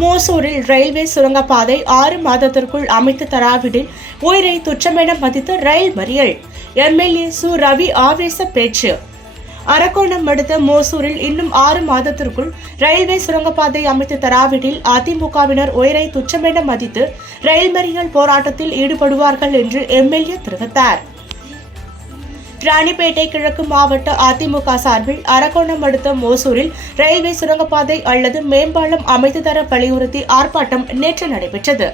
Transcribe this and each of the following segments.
மோசூரில் railway சுரங்கப்பாதை 6 மாதத்திற்குள் அமைத்து தராவிடில் உயிரை துச்சமென மதித்து ரயில் மறியல். எம்எல்ஏ சு ரவி ஆவேச பேச்சு. அரக்கோணம் அடுத்த மோசூரில் இன்னும் 6 மாதத்திற்குள் ரயில்வே சுரங்கப்பாதை அமைத்து தராவிடில் அதிமுகவினர் உயிரை துச்சமென மதித்து ரயில் மறியல் போராட்டத்தில் ஈடுபடுவார்கள் என்று எம்எல்ஏ தெரிவித்தார். ராணிப்பேட்டை கிழக்கு மாவட்ட அதிமுக சார்பில் அரக்கோணம் அடுத்த மோசூரில் ரயில்வே சுரங்கப்பாதை அல்லது மேம்பாலம் அமைத்து தர வலியுறுத்தி ஆர்ப்பாட்டம் நேற்று நடைபெற்றது.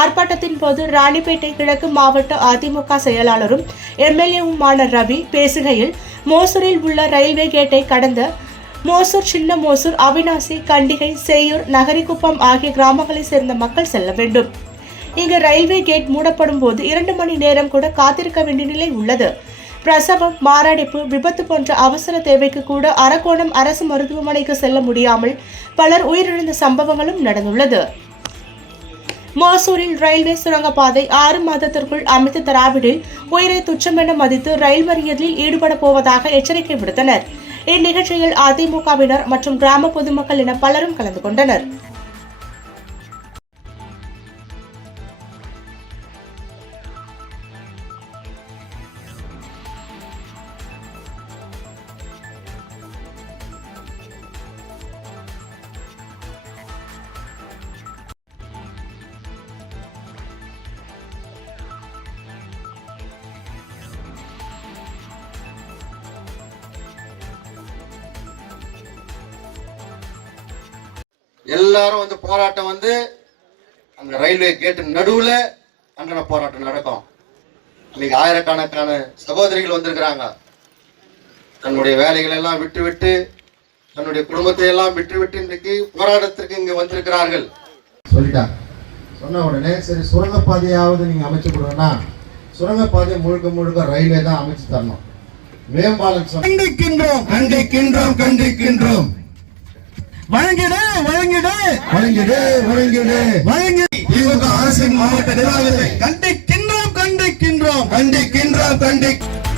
ஆர்ப்பாட்டத்தின் போது ராணிப்பேட்டை கிழக்கு மாவட்ட அதிமுக செயலாளரும் எம்எல்ஏவுமான ரவி பேசுகையில், மோசூரில் உள்ள ரயில்வே கேட்டை கடந்த மோசூர், சின்ன மோசூர், அவினாசி, கண்டிகை, செய்யூர், நகரிக்குப்பம் ஆகிய கிராமங்களை சேர்ந்த மக்கள் செல்ல வேண்டும். இங்கு ரயில்வே கேட் மூடப்படும் போது 2 மணி நேரம் கூட காத்திருக்க வேண்டிய நிலை உள்ளது. பிரசவம், மாரடைப்பு, விபத்து போன்ற அவசர தேவைக்கு கூட அரக்கோணம் அரசு மருத்துவமனைக்கு செல்ல முடியாமல் பலர் உயிரிழந்த சம்பவங்களும் நடந்துள்ளது. மோசூரில் ரயில்வே சுரங்கப்பாதை 6 மாதத்திற்குள் அமைத்து தராவிடில் உயிரை துச்சமென மதித்து ரயில் மறியலில் ஈடுபட போவதாக எச்சரிக்கை விடுத்தனர். இந்நிகழ்ச்சியில் அதிமுகவினர் மற்றும் கிராம பொதுமக்கள் என பலரும் கலந்து கொண்டனர். எல்லாரும் போராட்டம் அந்த ரயில்வே கேட்டு நடுவுல அங்கன போராட்டம் நடக்கும். இன்னைக்கு ஆயிரக்கணக்கான சகோதரிகள் வந்திருக்கிறாங்க. தன்னுடைய வேலைகளை எல்லாம் விட்டு தன்னுடைய குடும்பத்தை எல்லாம் விட்டு இன்றைக்கு போராட்டத்திற்கு இங்க வந்திருக்கிறார்கள். சொல்லிட்டாங்க. சொன்ன உடனே சரி சுரங்கப்பாதையாவது நீங்க அமைச்சு கொடுங்கன்னா சுரங்கப்பாதை முழுக்க ரயில்வே தான் அமைச்சு தரணும். மேம்பாலம் கண்டிக்கின்றோம் கண்டிக்கின்றோம் கண்டிக்கின்றோம். வழங்கிடு வழங்கிடு வழங்கிடு வழங்கிடு வழங்கி திமுக அரசின் மாவட்ட நிர்வாகத்தை கண்டிக்கின்றோம் கண்டிக்கின்றோம் கண்டிக்கின்றோம் கண்டிக்கின்றோம்.